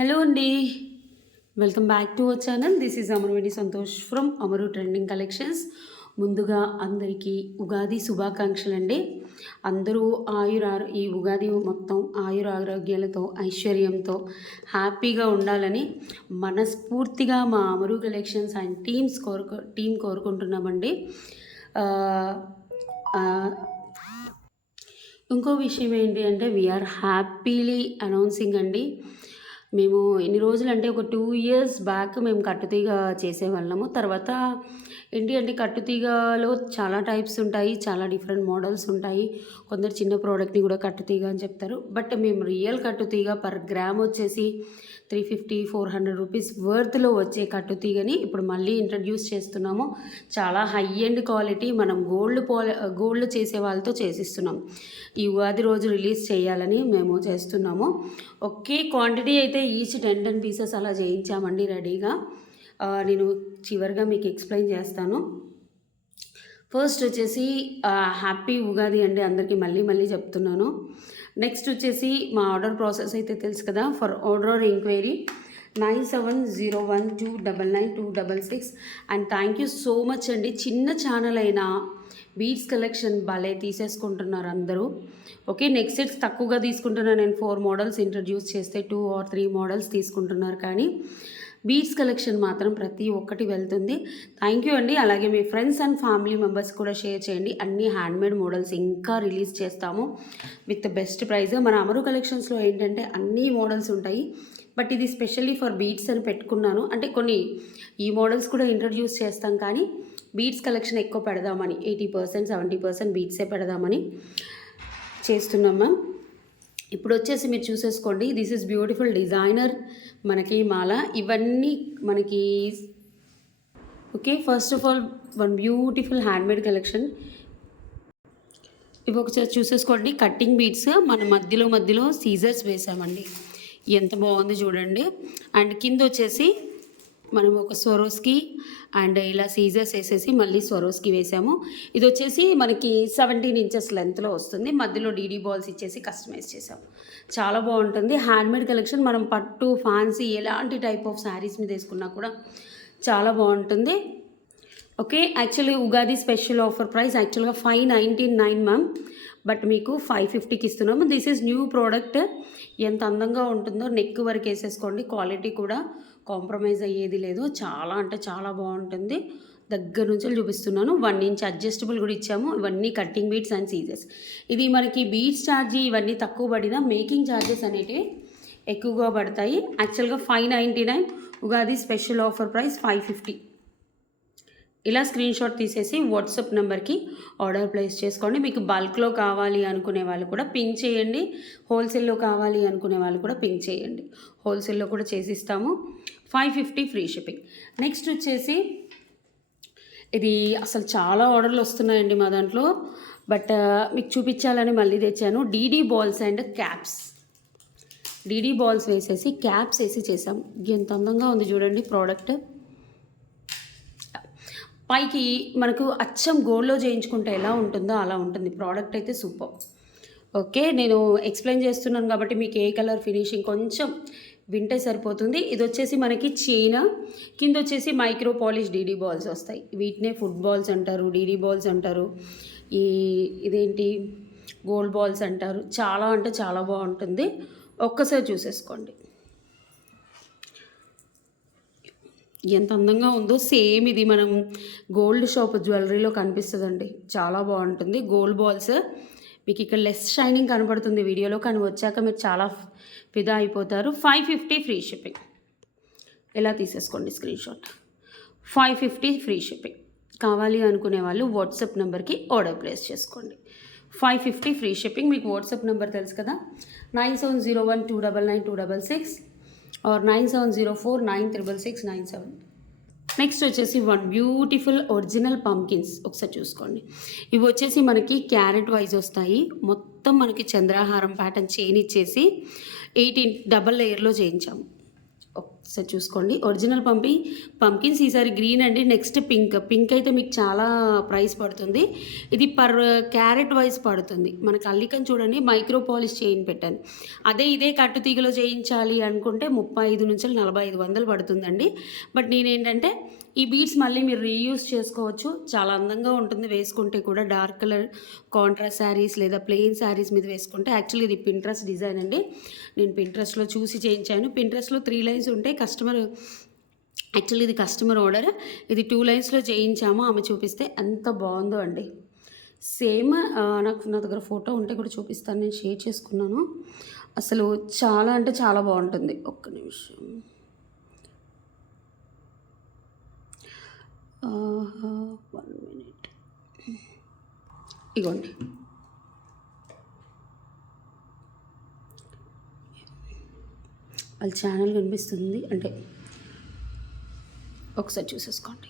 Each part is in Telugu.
హలో అండి, welcome back to our channel. This is Amaruveni Santosh from Amaru trending collections. ముందుగా అందరికీ ఉగాది శుభాకాంక్షలు అండి. అందరూ ఈ ఉగాది మొత్తం ఆరోగ్యాలతో ఐశ్వర్యంతో హ్యాపీగా ఉండాలని మనస్ఫూర్తిగా మా అమరు కలెక్షన్స్ అండ్ టీం కోరుకుంటున్నామండి. ఇంకో విషయం ఏంటి అంటే వీఆర్ హ్యాపీలీ అనౌన్సింగ్ అండి. మేము ఎన్ని రోజులు అంటే ఒక 2 years బ్యాక్ మేము కట్టుతీగ చేసేవాళ్ళము. తర్వాత ఏంటి అంటే కట్టుతీగలో చాలా టైప్స్ ఉంటాయి, చాలా డిఫరెంట్ మోడల్స్ ఉంటాయి. కొందరు చిన్న ప్రోడక్ట్ని కూడా కట్టుతీగ అని చెప్తారు. బట్ మేము రియల్ కట్టుతీగ పర్ గ్రామ్ వచ్చేసి 350-400 రూపీస్ వర్త్లో వచ్చే కట్టుతీగని ఇప్పుడు మళ్ళీ ఇంట్రడ్యూస్ చేస్తున్నాము. చాలా హై ఎండ్ క్వాలిటీ. మనం గోల్డ్ చేసే వాళ్ళతో చేసిస్తున్నాం. ఈ ఉగాది రోజు రిలీజ్ చేయాలని మేము చేస్తున్నాము. ఒకే క్వాంటిటీ అయితే ఈచ్ 10 పీసెస్ అలా చేయించామండి రెడీగా. నేను చివరిగా మీకు ఎక్స్ప్లెయిన్ చేస్తాను. ఫస్ట్ వచ్చేసి హ్యాపీ ఉగాది అండి అందరికీ మళ్ళీ చెప్తున్నాను. నెక్స్ట్ వచ్చేసి మా ఆర్డర్ ప్రాసెస్ అయితే తెలుసు కదా. For order enquiry 9701299266. And thank you so much అండి. చిన్న ఛానల్ అయినా బీడ్స్ కలెక్షన్ భలే తీసేసుకుంటున్నారు అందరూ. ఓకే, నెక్స్ట్ సెట్స్ తక్కువగా తీసుకుంటున్నాను. నేను 4 మోడల్స్ ఇంట్రడ్యూస్ చేస్తే 2 or 3 మోడల్స్ తీసుకుంటున్నారు, కానీ బీడ్స్ కలెక్షన్ మాత్రం ప్రతి ఒక్కటి వెళ్తుంది. థ్యాంక్ యూ అండి. అలాగే మీ ఫ్రెండ్స్ అండ్ ఫ్యామిలీ మెంబర్స్ కూడా షేర్ చేయండి. అన్ని హ్యాండ్మేడ్ మోడల్స్ ఇంకా రిలీజ్ చేస్తాము విత్ బెస్ట్ ప్రైస్. మన అమరు కలెక్షన్స్లో ఏంటంటే అన్ని మోడల్స్ ఉంటాయి, బట్ ఇది స్పెషల్లీ ఫర్ బీడ్స్ అని పెట్టుకున్నాను. అంటే కొన్ని ఈ మోడల్స్ కూడా ఇంట్రడ్యూస్ చేస్తాం, కానీ బీడ్స్ కలెక్షన్ ఎక్కువ పెడదామని 80%-70% బీడ్సే పెడదామని చేస్తున్నాం మ్యామ్. ఇప్పుడు వచ్చేసి మీరు చూసేసుకోండి. దిస్ ఈజ్ బ్యూటిఫుల్ డిజైనర్ మనకి మాల. ఇవన్నీ మనకి okay. First of all one beautiful handmade collection. ఇవి ఒకసారి చూసేసుకోండి. కట్టింగ్ బీడ్స్ మన మధ్యలో సీజర్స్ వేసామండి. ఎంత బాగుంది చూడండి. అండ్ కింద వచ్చేసి మనం ఒక స్వరోస్కి అండ్ ఇలా సీజర్స్ వేసేసి మళ్ళీ స్వరోస్కి వేసాము. ఇది వచ్చేసి మనకి 17 inches లెంత్లో వస్తుంది. మధ్యలో డీడీ బాల్స్ ఇచ్చేసి కస్టమైజ్ చేసాము. చాలా బాగుంటుంది హ్యాండ్మేడ్ కలెక్షన్. మనం పట్టు, ఫ్యాన్సీ ఎలాంటి టైప్ ఆఫ్ శారీస్ మీద వేసుకున్నా కూడా చాలా బాగుంటుంది. Okay, actually Ugadi special offer price యాక్చువల్గా 599 మ్యామ్, బట్ మీకు 550కి ఇస్తున్నాము. This is new product. ఎంత అందంగా ఉంటుందో. నెక్ వరకు వేసేసుకోండి. క్వాలిటీ కూడా కాంప్రమైజ్ అయ్యేది లేదు. చాలా అంటే చాలా బాగుంటుంది. దగ్గర నుంచి చూపిస్తున్నాను. 1 inch అడ్జస్టబుల్ కూడా ఇచ్చాము. ఇవన్నీ కట్టింగ్ బీడ్స్ అండ్ సీజర్స్. ఇది మనకి బీడ్స్ ఛార్జీ ఇవన్నీ తక్కువ పడినా మేకింగ్ ఛార్జెస్ అనేటివి ఎక్కువగా పడతాయి. యాక్చువల్గా 599, ఉగాది స్పెషల్ ఆఫర్ ప్రైస్ 550. ఇలా స్క్రీన్ షాట్ తీసేసి వాట్సాప్ నెంబర్కి ఆర్డర్ ప్లేస్ చేసుకోండి. మీకు బల్క్లో కావాలి అనుకునే వాళ్ళు కూడా పింక్ చేయండి. హోల్సేల్లో కావాలి అనుకునే వాళ్ళు కూడా పింక్ చేయండి. హోల్సేల్లో కూడా చేసిస్తాము. 550 ఫ్రీ షిప్పింగ్. నెక్స్ట్ వచ్చేసి ఇది అసలు చాలా ఆర్డర్లు వస్తున్నాయండి మా దాంట్లో, బట్ మీకు చూపించాలని మళ్ళీ తెచ్చాను. DD balls and caps. DD balls వేసేసి క్యాప్స్ వేసి చేసాం. ఎంత అందంగా ఉంది చూడండి ప్రోడక్ట్. పైకి మనకు అచ్చం గోల్డ్లో చేయించుకుంటే ఎలా ఉంటుందో అలా ఉంటుంది. ప్రోడక్ట్ అయితే సూపర్. ఓకే, నేను ఎక్స్ప్లెయిన్ చేస్తున్నాను కాబట్టి మీకు ఏ కలర్ ఫినిషింగ్ కొంచెం వింటే సరిపోతుంది. ఇది వచ్చేసి మనకి చైనా, కింద వచ్చేసి మైక్రో పాలిష్ డీడీ బాల్స్ వస్తాయి. వీటినే ఫుడ్ బాల్స్ అంటారు, డీడీ బాల్స్ అంటారు, ఇదేంటి గోల్డ్ బాల్స్ అంటారు. చాలా అంటే చాలా బాగుంటుంది. ఒక్కసారి చూసేసుకోండి ఎంత అందంగా ఉందో. సేమ్ ఇది మనం గోల్డ్ షాప్ జ్యువెలరీలో కనిపిస్తుందండి. చాలా బాగుంటుంది. గోల్డ్ బాల్స్ మీకు ఇక్కడ లెస్ షైనింగ్ కనబడుతుంది వీడియోలో, కానీ వచ్చాక మీరు చాలా ఫిదా అయిపోతారు. 550 ఫ్రీ షిప్పింగ్. ఎలా తీసేసుకోండి స్క్రీన్ షాట్. 550 free shipping. కావాలి అనుకునే వాళ్ళు వాట్సాప్ నెంబర్కి ఆర్డర్ ప్లేస్ చేసుకోండి. 550 ఫ్రీ షిప్పింగ్. మీకు వాట్సాప్ నెంబర్ తెలుసు కదా, 9701299266 or 9704966697. నెక్స్ట్ వచ్చేసి వన్ బ్యూటిఫుల్ ఒరిజినల్ పంకిన్స్. ఒకసారి చూసుకోండి. ఇవి వచ్చేసి మనకి క్యారెట్ వైజ్ వస్తాయి. మొత్తం మనకి చంద్రహారం ప్యాటర్న్ చైన్ ఇచ్చేసి 18 డబల్ లేయర్లో చేయించాము. సార్ చూసుకోండి. ఒరిజినల్ పంకిన్స్ ఈసారి గ్రీన్ అండి. నెక్స్ట్ పింక్ అయితే మీకు చాలా ప్రైస్ పడుతుంది. ఇది పర్ క్యారెట్ వైజ్ పడుతుంది. మనకు అల్లికని చూడండి, మైక్రో పాలిష్ చైన్ పెట్టాను. ఇదే కట్టు తీగలో చేయించాలి అనుకుంటే 35 నుంచి 45 పడుతుందండి. బట్ నేనేంటంటే ఈ బీడ్స్ మళ్ళీ మీరు రీయూజ్ చేసుకోవచ్చు. చాలా అందంగా ఉంటుంది వేసుకుంటే కూడా. డార్క్ కలర్ కాంట్రాస్ట్ శారీస్ లేదా ప్లెయిన్ శారీస్ మీద వేసుకుంటే. యాక్చువల్లీ ఇది పింట్రెస్ట్ డిజైన్ అండి. నేను పింట్రెస్ట్లో చూసి చేయించాను. పింట్రెస్ట్లో 3 లైన్స్ ఉంటాయి. యాక్చువల్లీ ఇది కస్టమర్ ఆర్డర్. ఇది 2 లైన్స్లో చేయించాము. ఆమె చూపిస్తే ఎంత బాగుందో అండి. సేమ్ నా దగ్గర ఫోటో ఉంటే కూడా చూపిస్తాను. నేను షేర్ చేసుకున్నాను. అసలు చాలా అంటే చాలా బాగుంటుంది. ఒక్క నిమిషం. 1 మినిట్. ఇగోండి. వాళ్ళ ఛానల్ కనిపిస్తుంది, అంటే ఒకసారి చూసేసుకోండి.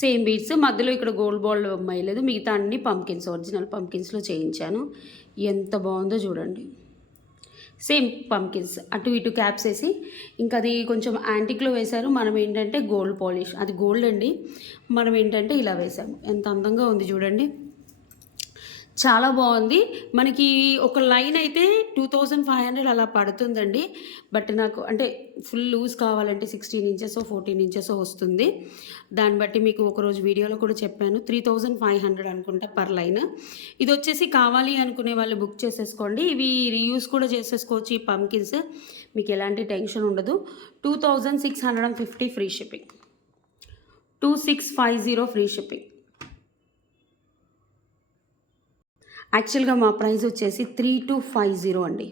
సేమ్ బీడ్స్ మధ్యలో ఇక్కడ గోల్డ్ బాల్ మైలేదు. మిగతా అన్ని పంకిన్స్, ఒరిజినల్ పంకిన్స్లో చేయించాను. ఎంత బాగుందో చూడండి. సేమ్ పంకిన్స్ అటు ఇటు క్యాప్స్ వేసి, ఇంకా అది కొంచెం యాంటిక్లో వేశారు. మనం ఏంటంటే గోల్డ్ పాలిష్, అది గోల్డ్ అండి. మనం ఏంటంటే ఇలా వేసాము. ఎంత అందంగా ఉంది చూడండి. చాలా బాగుంది. మనకి ఒక లైన్ అయితే 2500 అలా పడుతుందండి. బట్ నాకు అంటే ఫుల్ లూజ్ కావాలంటే 16 ఇంచెస్ 14 ఇంచెస్ వస్తుంది. దాన్ని బట్టి మీకు ఒకరోజు వీడియోలో కూడా చెప్పాను. 3500 అనుకుంటా పర్ లైన్. ఇది వచ్చేసి కావాలి అనుకునే వాళ్ళు బుక్ చేసేసుకోండి. ఇవి రీయూస్ కూడా చేసేసుకోవచ్చు. ఈ పంకిన్స్ మీకు ఎలాంటి టెన్షన్ ఉండదు. 2650 ఫ్రీ షిప్పింగ్, 2650 ఫ్రీ షిప్పింగ్. యాక్చువల్గా మా ప్రైస్ వచ్చేసి 3250 అండి.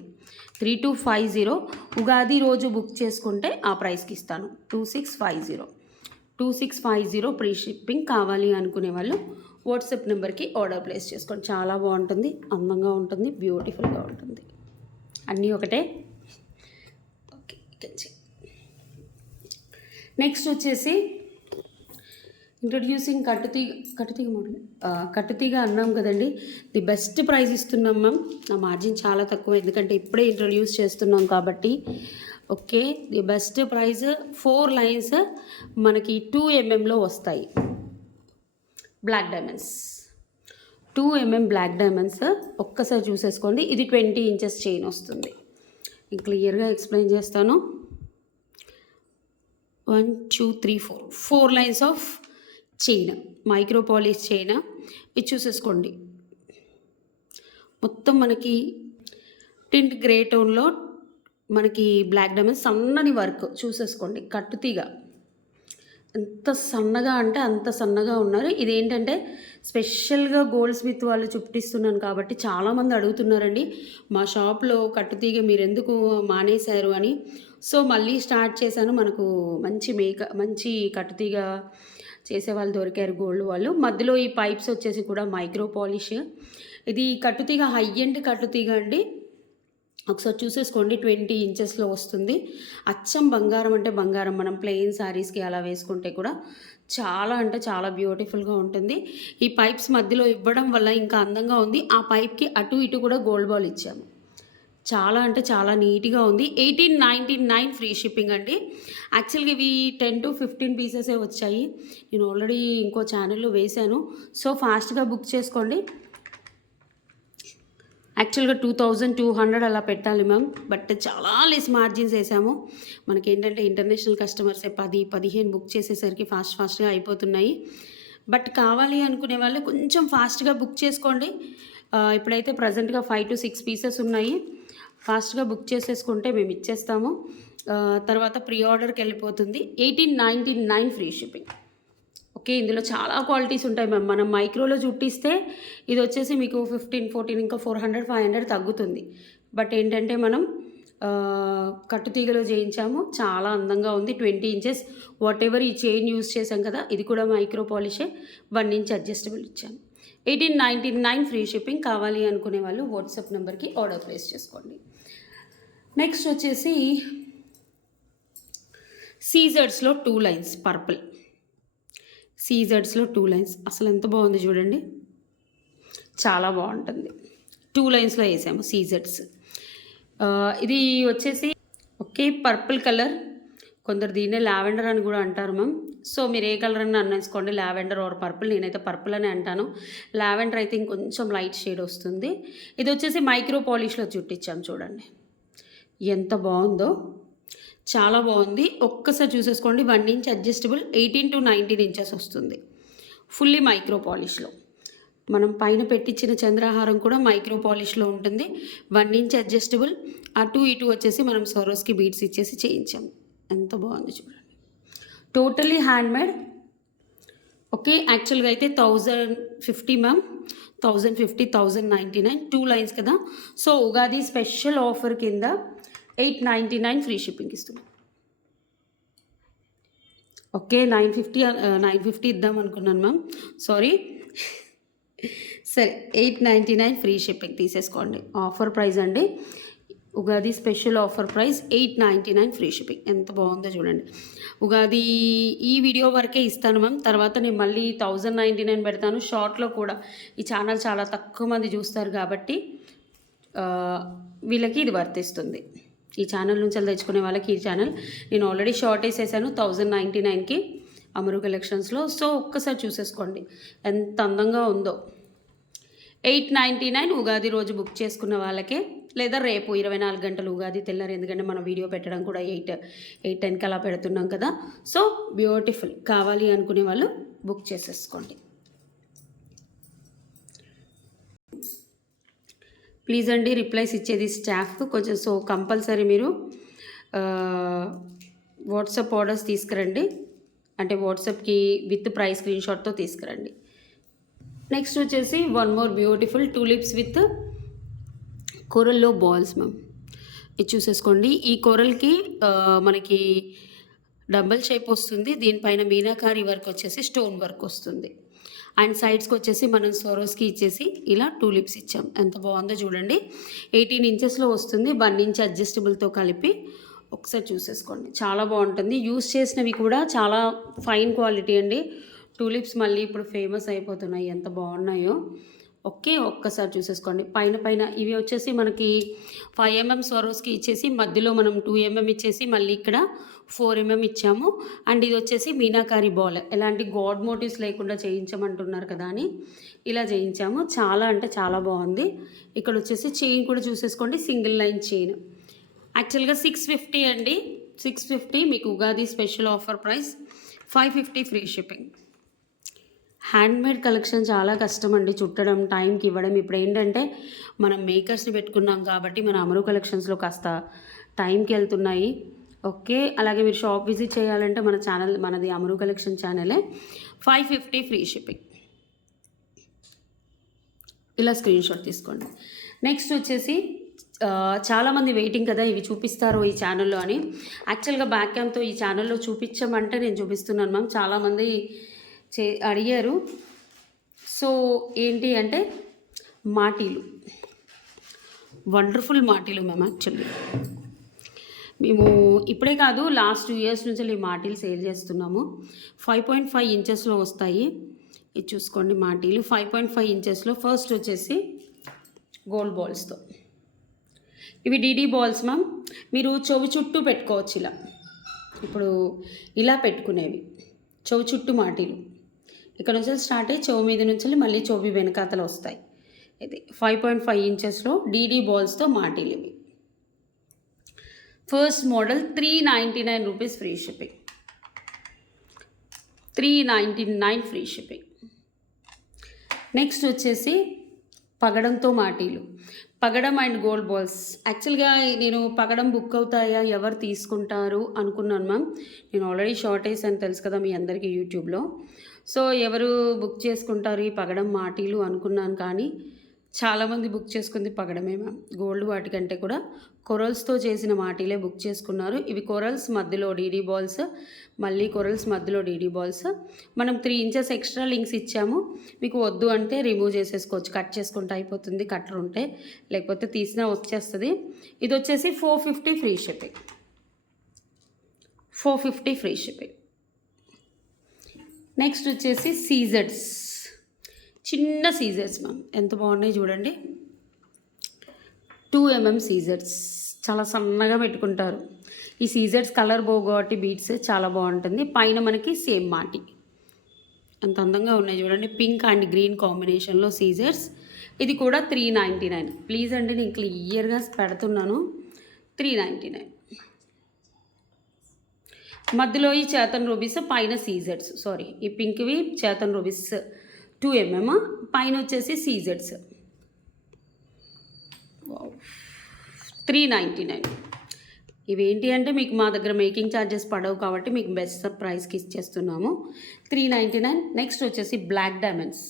3250. ఉగాది రోజు బుక్ చేసుకుంటే ఆ ప్రైస్కి ఇస్తాను. 2650 ఫ్రీ షిప్పింగ్. కావాలి అనుకునే వాళ్ళు వాట్సాప్ నెంబర్కి ఆర్డర్ ప్లేస్ చేసుకోండి. చాలా బాగుంటుంది, అందంగా ఉంటుంది, బ్యూటిఫుల్గా ఉంటుంది. అన్నీ ఒకటే. ఓకే, నెక్స్ట్ వచ్చేసి ఇంట్రొడ్యూసింగ్ కట్టుతీగ మోడల్. కట్టుతీగ అన్నాం కదండి. ది బెస్ట్ ప్రైస్ ఇస్తున్నాం మ్యామ్. నా మార్జిన్ చాలా తక్కువ, ఎందుకంటే ఇప్పుడే ఇంట్రొడ్యూస్ చేస్తున్నాం కాబట్టి. Okay, the best price. 4 lines మనకి 2 mm వస్తాయి. Black diamonds, 2 mm black diamonds. ఒక్కసారి చూసేసుకోండి. ఇది 20 ఇంచెస్ చైన్ వస్తుంది. క్లియర్గా ఎక్స్ప్లెయిన్ చేస్తాను. 1 2 3 4 lines of chain, micro polish chain. ఇది చూసేసుకోండి. మొత్తం మనకి టింట్ గ్రే టోన్లో మనకి బ్లాక్ డైమండ్ సన్నని వర్క్ చూసేసుకోండి. కట్టుతీగ ఎంత సన్నగా అంటే అంత సన్నగా ఉన్నారు. ఇదేంటంటే స్పెషల్గా గోల్డ్ స్మిత్ వాళ్ళు చుట్టిస్తున్నాను కాబట్టి చాలామంది అడుగుతున్నారండి, మా షాప్లో కట్టుతీగ మీరు ఎందుకు మానేశారు అని. సో మళ్ళీ స్టార్ట్ చేశాను. మనకు మంచి కట్టుతీగ చేసేవాళ్ళు దొరికారు, గోల్డ్ వాళ్ళు. మధ్యలో ఈ పైప్స్ వచ్చేసి కూడా మైక్రో పాలిష్. ఇది కట్టుతీగ హై ఎండ్ కట్టుతీగ అండి. ఒకసారి చూసేసుకోండి. 20 ఇంచెస్లో వస్తుంది. అచ్చం బంగారం అంటే బంగారం. మనం ప్లెయిన్ శారీస్కి అలా వేసుకుంటే కూడా చాలా అంటే చాలా బ్యూటిఫుల్గా ఉంటుంది. ఈ పైప్స్ మధ్యలో ఇవ్వడం వల్ల ఇంకా అందంగా ఉంది. ఆ పైప్కి అటు ఇటు కూడా గోల్డ్ బాల్ ఇచ్చాము. చాలా అంటే చాలా నీట్గా ఉంది. 1899 ఫ్రీ షిప్పింగ్ అండి. యాక్చువల్గా ఇవి 10 to 15 పీసెసే వచ్చాయి. నేను ఆల్రెడీ ఇంకో ఛానల్లో వేశాను. సో ఫాస్ట్గా బుక్ చేసుకోండి. యాక్చువల్గా 2200 అలా పెట్టాలి మ్యామ్. బట్ చాలా లెస్ మార్జిన్స్ వేసాము. మనకి ఏంటంటే ఇంటర్నేషనల్ కస్టమర్సే 10-15 బుక్ చేసేసరికి ఫాస్ట్గా అయిపోతున్నాయి. బట్ కావాలి అనుకునే వాళ్ళు కొంచెం ఫాస్ట్గా బుక్ చేసుకోండి. ఇప్పుడైతే ప్రజెంట్గా 5 to 6 పీసెస్ ఉన్నాయి. ఫాస్ట్గా బుక్ చేసేసుకుంటే మేము ఇచ్చేస్తాము. తర్వాత ప్రీ ఆర్డర్కి వెళ్ళిపోతుంది. 1899 ఫ్రీ షిప్పింగ్. ఓకే, ఇందులో చాలా క్వాలిటీస్ ఉంటాయి మ్యామ్. మనం మైక్రోలో చుట్టిస్తే ఇది వచ్చేసి మీకు 15, 14 ఇంకా 400, 500 తగ్గుతుంది. బట్ ఏంటంటే మనం కట్టుతీగలో చేయించాము. చాలా అందంగా ఉంది. 20 ఇంచెస్ వాట్ ఎవర్ ఈ చైన్ యూస్ చేసాం కదా, ఇది కూడా మైక్రో పాలిషే. 1 ఇంచ్ అడ్జస్టబుల్ ఇచ్చాను. 1899 ఫ్రీ షిప్పింగ్. కావాలి అనుకునే వాళ్ళు వాట్సాప్ నెంబర్కి ఆర్డర్ ప్లేస్ చేసుకోండి. నెక్స్ట్ వచ్చేసి సీజర్స్లో 2 లైన్స్ పర్పుల్. సీజర్స్లో 2 లైన్స్ అసలు ఎంత బాగుంది చూడండి. చాలా బాగుంటుంది. 2 లైన్స్లో వేసాము సీజర్స్. ఇది వచ్చేసి ఓకే పర్పుల్ కలర్ కొందరు దీన్నే లావెండర్ అని కూడా అంటారు మ్యామ్. సో మీరు ఏ కలర్ అని అనేసుకోండి, లావెండర్ ఆర్ పర్పుల్. నేనైతే పర్పుల్ అని అంటాను. లావెండర్ అయితే ఇంకొంచెం లైట్ షేడ్ వస్తుంది. ఇది వచ్చేసి మైక్రో పాలిష్లో చుట్టించాం చూడండి, ఎంత బాగుందో, చాలా బాగుంది. ఒక్కసారి చూసేసుకోండి. 1 ఇంచ్ అడ్జస్టబుల్, 18 to 19 ఇంచెస్ వస్తుంది. ఫుల్లీ మైక్రో పాలిష్లో. మనం పైన పెట్టించిన చంద్రహారం కూడా మైక్రో పాలిష్లో ఉంటుంది. 1 ఇంచ్ అడ్జస్టబుల్. అటు ఇటు వచ్చేసి మనం సరోస్కి బీడ్స్ ఇచ్చేసి చేయించాం. ఎంత బాగుంది చూడండి, టోటలీ హ్యాండ్మేడ్. ఓకే, యాక్చువల్గా అయితే 1050 మ్యామ్, 1050, 1099, 2 లైన్స్ కదా. సో ఉగాది స్పెషల్ ఆఫర్ కింద 899 ఫ్రీ షిప్పింగ్ ఇస్తున్నాం. ఓకే, 950 ఇద్దాం అనుకున్నాను మ్యామ్, సారీ. సరే, 899 ఫ్రీ షిప్పింగ్ తీసేసుకోండి. ఆఫర్ ప్రైస్ అండి, Ugadi special offer price 899 free shipping. ఎంత బాగుందో చూడండి. ఉగాది ఈ వీడియో వరకే ఇస్తాను మ్యామ్, తర్వాత నేను మళ్ళీ 1099 పెడతాను. షార్ట్లో కూడా ఈ ఛానల్ చాలా తక్కువ మంది చూస్తారు కాబట్టి వీళ్ళకి ఇది వర్తిస్తుంది. ఈ ఛానల్ నుంచి తెచ్చుకునే వాళ్ళకి ఈ ఛానల్. నేను ఆల్రెడీ షార్ట్ వేసేసాను 1099కి అమరు కలెక్షన్స్లో. సో ఒక్కసారి చూసేసుకోండి ఎంత అందంగా ఉందో. 899 ఉగాది రోజు బుక్ చేసుకున్న వాళ్ళకే, లేదా రేపు 24 గంటలు ఉగాది తెల్లారు, ఎందుకంటే మనం వీడియో పెట్టడం కూడా 8-10కి అలా పెడుతున్నాం కదా. సో బ్యూటిఫుల్ కావాలి అనుకునే వాళ్ళు బుక్ చేసేసుకోండి ప్లీజ్ అండి. రిప్లైస్ ఇచ్చేది స్టాఫ్ కొంచెం, సో కంపల్సరీ మీరు వాట్సాప్ ఆర్డర్స్ తీసుకురండి, అంటే వాట్సాప్కి విత్ ప్రైస్ స్క్రీన్ షాట్తో తీసుకురండి. నెక్స్ట్ వచ్చేసి one more beautiful tulips with కోరల్లో బాల్స్ మ్యామ్. ఇది చూసేసుకోండి. ఈ కోరల్కి మనకి డబల్ షేప్ వస్తుంది, దీనిపైన మీనాకారి వర్క్ వచ్చేసి స్టోన్ వర్క్ వస్తుంది. అండ్ సైడ్స్కి వచ్చేసి మనం సోరోస్కి ఇచ్చేసి ఇలా టూలిప్స్ ఇచ్చాం. ఎంత బాగుందో చూడండి. 18 ఇంచెస్లో వస్తుంది, 1 ఇంచ్ అడ్జస్టబుల్తో కలిపి. ఒకసారి చూసేసుకోండి, చాలా బాగుంటుంది. యూస్ చేసినవి కూడా చాలా ఫైన్ క్వాలిటీ అండి. టూలిప్స్ మళ్ళీ ఇప్పుడు ఫేమస్ అయిపోతున్నాయి, ఎంత బాగున్నాయో. ఓకే, ఒక్కసారి చూసేసుకోండి. పైన ఇవి వచ్చేసి మనకి 5 mm సోరోస్కి ఇచ్చేసి మధ్యలో మనం 2 mm ఇచ్చేసి మళ్ళీ ఇక్కడ 4 mm ఇచ్చాము. అండ్ ఇది వచ్చేసి మీనాకారి బాల్, ఎలాంటి గాడ్ మోటివ్స్ లేకుండా చేయించమంటున్నారు కదా అని ఇలా చేయించాము. చాలా అంటే చాలా బాగుంది. ఇక్కడ వచ్చేసి చైన్ కూడా చూసేసుకోండి, సింగిల్ లైన్ చైన్. యాక్చువల్గా 650 అండి, 650 మీకు Ugadi special offer price, 550 free shipping. Handmade collection చాలా కష్టం అండి చుట్టడం, టైంకి ఇవ్వడం. ఇప్పుడు ఏంటంటే మనం మేకర్స్ని పెట్టుకున్నాం కాబట్టి మన అమరు కలెక్షన్స్లో కాస్త టైంకి వెళ్తున్నాయి. ఓకే, అలాగే మీరు షాప్ విజిట్ చేయాలంటే మన ఛానల్, మనది అమరు కలెక్షన్ ఛానలే. 550 free shipping. ఇలా స్క్రీన్ షాట్ తీసుకోండి. నెక్స్ట్ వచ్చేసి చాలామంది వెయిటింగ్ కదా ఇవి చూపిస్తారు ఈ ఛానల్లో అని. యాక్చువల్గా బ్యాక్ క్యామ్తో ఈ ఛానల్లో చూపించమంటే నేను చూపిస్తున్నాను మ్యామ్. చాలామంది అడిగారు. సో ఏంటి అంటే మాటీలు, వండర్ఫుల్ మాటీలు మ్యామ్. యాక్చువల్లీ మేము ఇప్పుడే కాదు, లాస్ట్ 2 years నుంచి ఈ మాటీలు సేల్ చేస్తున్నాము. 5.5 ఇంచెస్లో వస్తాయి. ఇది చూసుకోండి మాటీలు 5.5 ఇంచెస్లో. ఫస్ట్ వచ్చేసి గోల్డ్ బాల్స్తో, ఇవి డీడీ బాల్స్ మ్యామ్. మీరు చెవి చుట్టూ పెట్టుకోవచ్చు ఇలా. ఇప్పుడు ఇలా పెట్టుకునేవి చెవి చుట్టూ మాటీలు. ఇక్కడ నుంచి స్టార్ట్ అయ్యి చెవి మీద నుంచి మళ్ళీ చెవి వెనకాతలు వస్తాయి. ఇది 5.5 ఇంచెస్లో డీడీ బాల్స్తో మాటీలు ఇవి. First model 399 rupees free shipping, 399 free shipping. Next వచ్చేసి పగడంతో మాటీలు, పగడం అండ్ గోల్డ్ బాల్స్. యాక్చువల్గా నేను పగడం బుక్ అవుతాయా, ఎవరు తీసుకుంటారు అనుకున్నాను మ్యామ్. నేను ఆల్రెడీ షార్ట్ వేసాను తెలుసు కదా మీ అందరికీ యూట్యూబ్లో. సో ఎవరు బుక్ చేసుకుంటారు ఈ పగడం మాటీలు అనుకున్నాను, కానీ చాలామంది బుక్ చేసుకుంది పగడమే మ్యామ్. గోల్డ్ వాటికంటే కూడా కొరల్స్తో చేసిన మాటీలే బుక్ చేసుకున్నారు. ఇవి కొరల్స్ మధ్యలో డీడీ బాల్స్, మళ్ళీ కొరల్స్ మధ్యలో డీడీ బాల్స్. మనం 3 ఇంచెస్ ఎక్స్ట్రా లింక్స్ ఇచ్చాము. మీకు వద్దు అంటే రిమూవ్ చేసేసుకోవచ్చు, కట్ చేసుకుంటే అయిపోతుంది కట్టర్ ఉంటే, లేకపోతే తీసినా వచ్చేస్తుంది. ఇది వచ్చేసి 450 free shipping, 450 free shipping. Next వచ్చేసి సీజర్స్, చిన్న సీజర్స్ మ్యామ్, ఎంత బాగున్నాయి చూడండి. 2 mm సీజర్స్, చాలా సన్నగా పెట్టుకుంటారు. ఈ సీజర్స్ కలర్ బోగోటి బీడ్స్ చాలా బాగుంటుంది. పైన మనకి సేమ్ మాటి అంత అందంగా ఉన్నాయి చూడండి, పింక్ అండ్ గ్రీన్ కాంబినేషన్లో సీజర్స్. ఇది కూడా 399. ప్లీజ్ అండి నేను క్లియర్గా పెడుతున్నాను, 399. మధ్యలో ఈ చేతన్ రూబీస్, పైన సీజర్స్, సారీ ఈ పింక్వి చేతన్ రూబీస్ 2mm, పైన వచ్చేసి సీజర్స్. 399. ఇవేంటి అంటే మీకు మా దగ్గర మేకింగ్ ఛార్జెస్ పడవు కాబట్టి మీకు బెస్ట్ ప్రైస్కి ఇచ్చేస్తున్నాము, 399. నెక్స్ట్ వచ్చేసి బ్లాక్ డైమండ్స్.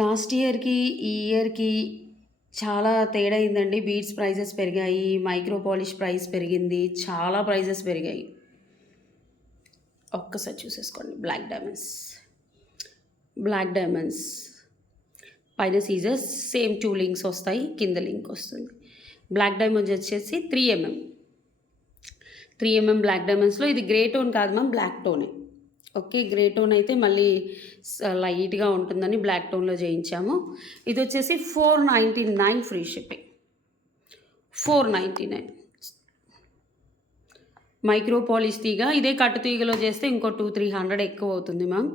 లాస్ట్ ఇయర్కి ఈ ఇయర్కి చాలా తేడా అయిందండి. బీడ్స్ ప్రైజెస్ పెరిగాయి, మైక్రో పాలిష్ ప్రైస్ పెరిగింది, చాలా ప్రైజెస్ పెరిగాయి. ఒక్కసారి చూసేసుకోండి. బ్లాక్ డైమండ్స్ పైన సీజర్స్ సేమ్ 2 లింక్స్ వస్తాయి, కింద లింక్ వస్తుంది. బ్లాక్ డైమండ్స్ వచ్చేసి 3mm బ్లాక్ డైమండ్స్లో. ఇది గ్రే టోన్ కాదు మ్యామ్, బ్లాక్ టోనే. ఓకే, గ్రే టోన్ అయితే మళ్ళీ లైట్గా ఉంటుందని బ్లాక్ టోన్లో చేయించాము. ఇది వచ్చేసి 499 ఫ్రీ షిప్పింగ్, 499. మైక్రో పాలిష్ తీగ, ఇదే కట్టు తీగలో చేస్తే ఇంకో 200-300 ఎక్కువ అవుతుంది మ్యామ్.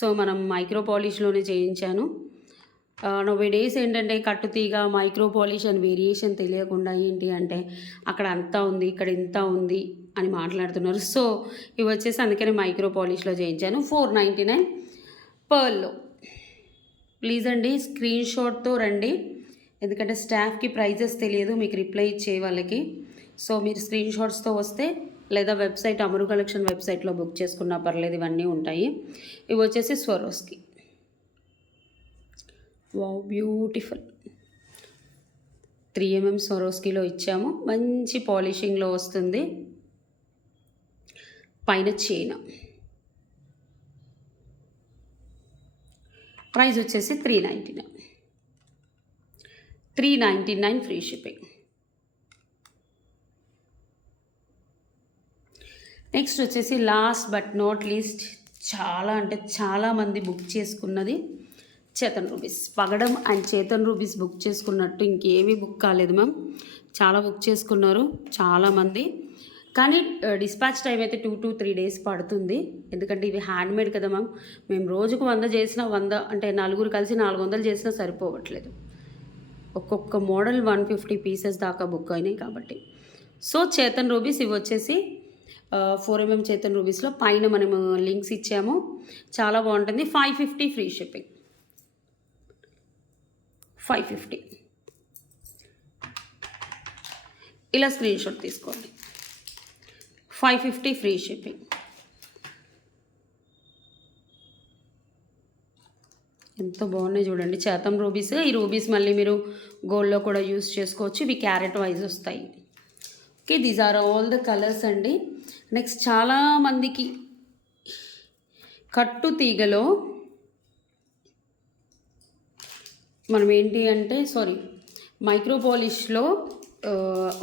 సో మనం మైక్రో పాలిష్లోనే చేయించాను. నోవే డేస్ ఏంటంటే కట్టు తీగ మైక్రో పాలిష్ అని వేరియేషన్ తెలియకుండా ఏంటి అంటే అక్కడ అంతా ఉంది ఇక్కడ ఇంత ఉంది అని మాట్లాడుతున్నారు. సో ఇవి వచ్చేసి అందుకని మైక్రో పాలిష్లో చేయించాను, 499 పర్ల్లో. ప్లీజ్ అండి స్క్రీన్ షాట్తో రండి, ఎందుకంటే స్టాఫ్కి ప్రైజెస్ తెలియదు మీకు రిప్లై ఇచ్చే వాళ్ళకి. సో మీరు స్క్రీన్ షాట్స్తో వస్తే లేదా వెబ్సైట్ అమరు కలెక్షన్ వెబ్సైట్లో బుక్ చేసుకున్నా పర్లేదు, ఇవన్నీ ఉంటాయి. ఇవి వచ్చేసి స్వరోస్కి. వావ్ బ్యూటిఫుల్ 3mm స్వరోస్కిలో ఇచ్చాము, మంచి పాలిషింగ్లో వస్తుంది. పైన చైన్ ప్రైస్ వచ్చేసి 399 ఫ్రీ షిప్పింగ్. నెక్స్ట్ వచ్చేసి లాస్ట్ బట్ నాట్ లీస్ట్, చాలా అంటే చాలామంది బుక్ చేసుకున్నది చేతన్ రూబీస్. పగడం అండ్ చేతన్ రూబీస్ బుక్ చేసుకున్నట్టు ఇంకేమీ బుక్ కాలేదు మ్యామ్, చాలా బుక్ చేసుకున్నారు చాలామంది. కానీ డిస్పాచ్ టైం అయితే 2 to 3 days పడుతుంది, ఎందుకంటే ఇవి హ్యాండ్మేడ్ కదా మ్యామ్. మేము రోజుకు 100 చేసినా 100 అంటే 4 కలిసి 400 చేసినా సరిపోవట్లేదు. ఒక్కొక్క మోడల్ 150 పీసెస్ దాకా బుక్ అయినాయి కాబట్టి. సో చేతన్ రూబీస్ ఇవి వచ్చేసి 4mm చేతన్ రూబీస్లో పైన మనము లింక్స్ ఇచ్చాము, చాలా బాగుంటుంది. 550 ఫ్రీ షిప్పింగ్, 550. ఇలా స్క్రీన్ షాట్ తీసుకోండి, 550 ఫ్రీ షిప్పింగ్. ఎంత బాగున్నాయి చూడండి చేతన్ రూబీస్. ఈ రూబీస్ మళ్ళీ మీరు గోల్డ్లో కూడా యూస్ చేసుకోవచ్చు, ఇవి క్యారెట్ వైజ్ వస్తాయి. Okay, these are all the colours అండి. నెక్స్ట్ చాలామందికి కట్టు తీగలో మనం ఏంటి అంటే మైక్రో పాలిష్లో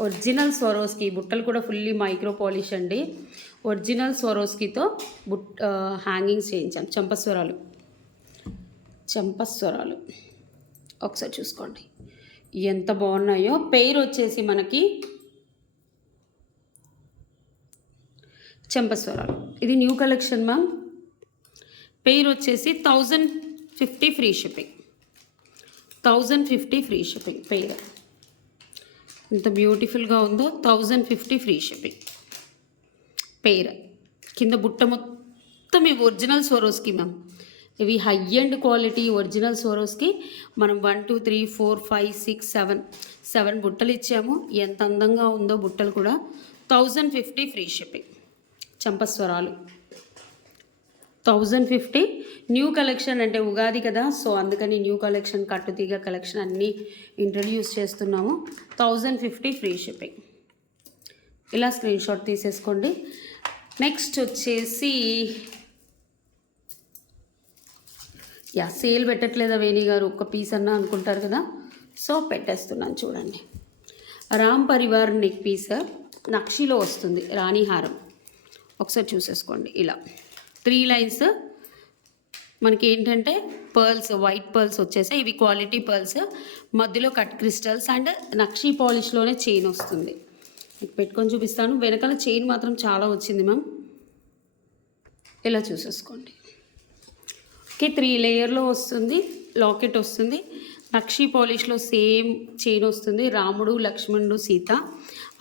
ఒరిజినల్ స్వరోస్కి బుట్టలు కూడా ఫుల్లీ మైక్రో పాలిష్ అండి. ఒరిజినల్ స్వరోస్కితో హ్యాంగింగ్స్ చేయించాం, చంపస్వరాలు ఒకసారి చూసుకోండి ఎంత బాగున్నాయో. పెయిర్ వచ్చేసి మనకి చంపస్వరాలు, ఇది న్యూ కలెక్షన్ మ్యామ్. పెయిర్ వచ్చేసి 1050 free shipping, 1050 free shipping. Pair ఎంత బ్యూటిఫుల్గా ఉందో, 1050 ఫ్రీ షిప్పింగ్. పెయిర్ కింద బుట్ట మొత్తం ఇవి ఒరిజినల్ స్వరోస్కి మ్యామ్. ఇవి high and quality original Swarovski మనం 1 2 3 4 5 6 7 బుట్టలు ఇచ్చాము. ఎంత అందంగా ఉందో బుట్టలు కూడా. 1050 ఫ్రీ షిప్పింగ్. చంపస్వరాలు 1050. న్యూ కలెక్షన్ అంటే ఉగాది కదా, సో అందుకని న్యూ కలెక్షన్ కట్టుతీగ కలెక్షన్ అన్నీ ఇంట్రడ్యూస్ చేస్తున్నాము. 1050 ఫ్రీ షిప్పింగ్. ఇలా స్క్రీన్ షాట్ తీసేసుకోండి. నెక్స్ట్ వచ్చేసి సేల్ పెట్టట్లేదా వేణి గారు, ఒక్క పీస్ అన్నా అనుకుంటారు కదా, సో పెట్టేస్తున్నాను చూడండి. రామ్ పరివార్ నెక్ పీస్ నక్షిలో వస్తుంది, రాణి హారం. ఒకసారి చూసేసుకోండి. ఇలా 3 లైన్స్ మనకి ఏంటంటే పర్ల్స్, వైట్ పర్ల్స్ వచ్చేసాయి. ఇవి క్వాలిటీ పర్ల్స్, మధ్యలో కట్ క్రిస్టల్స్ అండ్ నక్షి పాలిష్లోనే చైన్ వస్తుంది. మీకు పెట్టుకొని చూపిస్తాను. వెనకాల చైన్ మాత్రం చాలా వచ్చింది మ్యామ్, ఇలా చూసేసుకోండి. ఓకే, 3 లేయర్లో వస్తుంది, లాకెట్ వస్తుంది, నక్షి పాలిష్లో సేమ్ చైన్ వస్తుంది, రాముడు లక్ష్మణుడు సీత.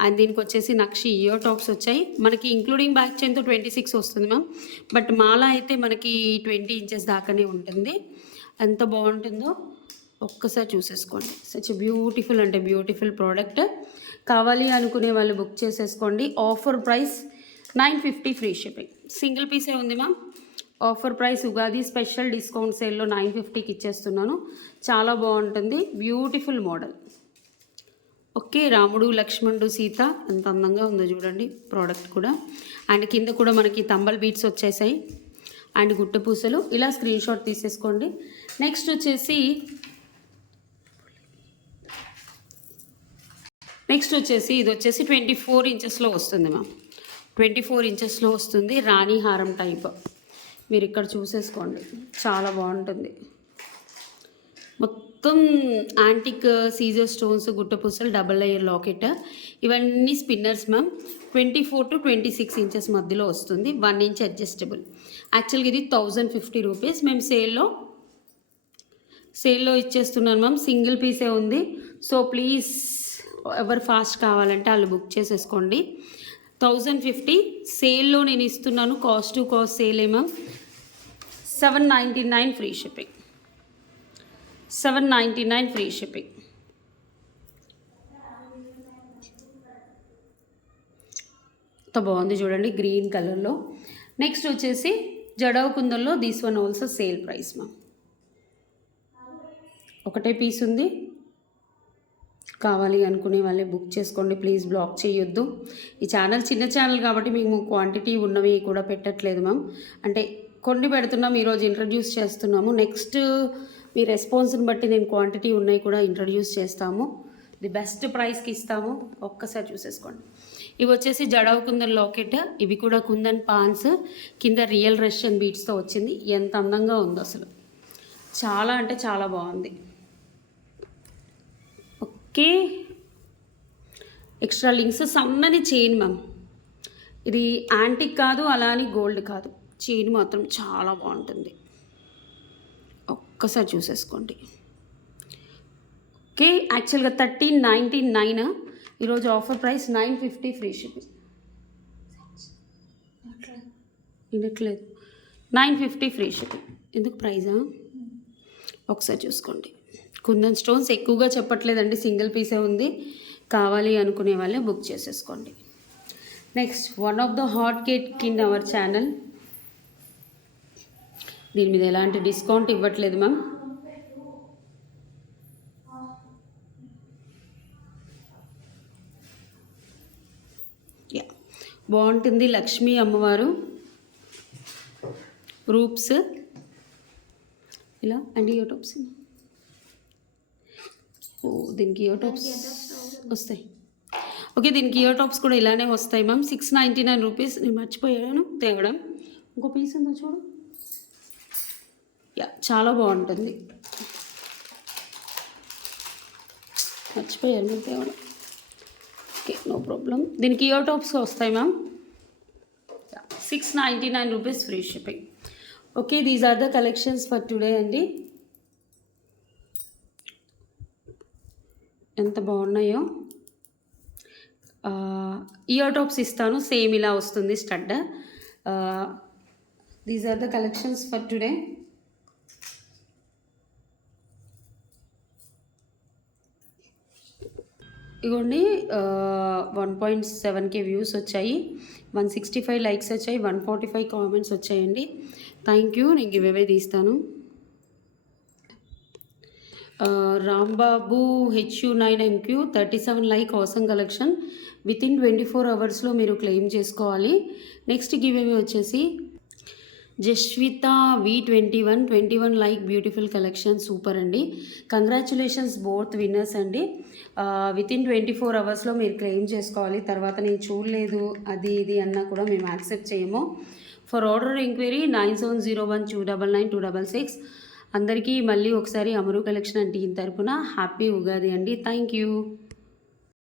అండ్ దీనికి వచ్చేసి నక్షి ఇయర్ టాప్స్ వచ్చాయి మనకి, ఇంక్లూడింగ్ బ్యాక్ చైన్తో 26 వస్తుంది మ్యామ్. బట్ మాల అయితే మనకి 20 ఇంచెస్ దాకానే ఉంటుంది. ఎంత బాగుంటుందో ఒక్కసారి చూసేసుకోండి. సచ్ బ్యూటిఫుల్ అంటే బ్యూటిఫుల్ ప్రోడక్ట్. కావాలి అనుకునే వాళ్ళు బుక్ చేసేసుకోండి. Offer price 950 free shipping. Single పీసే ఉంది ma'am. Offer price Ugadi special discount సేల్లో 950కి ఇచ్చేస్తున్నాను. చాలా బాగుంటుంది, బ్యూటిఫుల్ మోడల్. ఓకే, రాముడు లక్ష్మణుడు సీత ఎంత అందంగా ఉందో చూడండి ప్రోడక్ట్ కూడా. అండ్ కింద కూడా మనకి తంబల్ బీట్స్ వచ్చేసాయి అండ్ గుట్ట పూసలు. ఇలా స్క్రీన్ షాట్ తీసేసుకోండి. నెక్స్ట్ వచ్చేసి ఇది వచ్చేసి 24 ఇంచెస్లో వస్తుంది మ్యామ్. 24 ఇంచెస్లో వస్తుంది, రాణి హారం టైప్. మీరు ఇక్కడ చూసేసుకోండి, చాలా బాగుంటుంది. మొత్తం యాంటిక్ సీజర్ స్టోన్స్, గుట్టపూసలు, డబల్ లేయర్ లాకెట్, ఇవన్నీ స్పిన్నర్స్ మ్యామ్. 24 to 26 ఇంచెస్ మధ్యలో వస్తుంది, 1 ఇంచ్ అడ్జస్టబుల్. యాక్చువల్గా ఇది 1050 రూపీస్. మేము సేల్లో ఇచ్చేస్తున్నాను మ్యామ్. సింగిల్ పీసే ఉంది. సో ప్లీజ్ ఎవరు ఫాస్ట్ కావాలంటే వాళ్ళు బుక్ చేసేసుకోండి. 1050 సేల్లో నేను ఇస్తున్నాను. Cost to cost sale ma'am. 799 free shipping. 799 free shipping. ఎంత బాగుంది చూడండి గ్రీన్ కలర్లో. నెక్స్ట్ వచ్చేసి జడవ్ కుందన్లో this one also sale price ma'am. ఒకటే పీస్ ఉంది, కావాలి అనుకునే వాళ్ళే బుక్ చేసుకోండి. ప్లీజ్ బ్లాక్ చేయొద్దు. ఈ ఛానల్ చిన్న ఛానల్ కాబట్టి మేము క్వాంటిటీ ఉన్నవి కూడా పెట్టట్లేదు మ్యామ్. అంటే కొన్ని పెడుతున్నాం, ఈరోజు ఇంట్రడ్యూస్ చేస్తున్నాము. నెక్స్ట్ మీ రెస్పాన్స్ని బట్టి నేను క్వాంటిటీ ఉన్నాయి కూడా ఇంట్రడ్యూస్ చేస్తాము. ది బెస్ట్ ప్రైస్కి ఇస్తాము. ఒక్కసారి చూసేసుకోండి. ఇవి వచ్చేసి జడవ్ కుందన్ లాకెట్. ఇవి కూడా కుందన్ పాన్స్, కింద రియల్ రష్యన్ బీట్స్తో వచ్చింది. ఎంత అందంగా ఉందో అసలు, చాలా అంటే చాలా బాగుంది. ఓకే, ఎక్స్ట్రా లింక్స్, సన్నని చైన్ మ్యామ్. ఇది యాంటిక్ కాదు, అలా అని గోల్డ్ కాదు, చైన్ మాత్రం చాలా బాగుంటుంది. ఒక్కసారి చూసేసుకోండి. ఓకే, యాక్చువల్గా 1399, ఈరోజు ఆఫర్ ప్రైస్ 950 ఫ్రీ షిప్పింగ్. వినట్లేదు, 950 ఫ్రీ షిప్పింగ్. ఎందుకు ప్రైజా ఒకసారి చూసుకోండి. కుందన్ స్టోన్స్ ఎక్కువగా చెప్పట్లేదండి, సింగిల్ పీసే ఉంది. కావాలి అనుకునే వాళ్ళే బుక్ చేసేసుకోండి. Next one of the hot cake in our channel. దీని మీద ఎలాంటి డిస్కౌంట్ ఇవ్వట్లేదు మ్యామ్. బాగుంటుంది, లక్ష్మీ అమ్మవారు రూప్స్ ఇలా అండ్ ఇయర్ టాప్స్. దీనికి ఇయర్ టాప్స్ వస్తాయి. ఓకే, దీనికి ఇయర్ టాప్స్ కూడా ఇలానే వస్తాయి మ్యామ్. 699 రూపీస్. నేను మర్చిపోయాను తేవడం. ఇంకో పీస్ ఉందో చూడు. చాలా బాగుంటుంది, మర్చిపోయాను మేము తేవడం. Okay, no problem. దీనికి ఇయర్ టాప్స్ వస్తాయి ma'am. 699 rupees free shipping. Okay, these are the collections for today అండి. ఎంత బాగున్నాయో. ఇయర్ టాప్స్ ఇస్తాను, సేమ్ ఇలా వస్తుంది stud. These are the collections for today. ఇగోండి 1.7K వ్యూస్ వచ్చాయి, 165 లైక్స్ వచ్చాయి, 145 కామెంట్స్ వచ్చాయండి. Thank you. నేను గివ్ అవే తీస్తాను. రాంబాబు HU9MQ 37 లైక్ అవసరం కలెక్షన్. వితిన్ 24 అవర్స్లో మీరు క్లెయిమ్ చేసుకోవాలి. నెక్స్ట్ గివ్ అవే వచ్చేసి Jasvitha V21 21 like beautiful collection, super అండి. కంగ్రాచులేషన్స్ బోత్ విన్నర్స్ అండి. వితిన్ 24 అవర్స్లో మీరు క్లెయిమ్ చేసుకోవాలి. తర్వాత నేను చూడలేదు అది ఇది అన్నా కూడా మేము యాక్సెప్ట్ చేయము. For order enquiry 9701299266. అందరికీ మళ్ళీ ఒకసారి అమరు కలెక్షన్ టీం తరపున హ్యాపీ ఉగాది అండి. Thank you.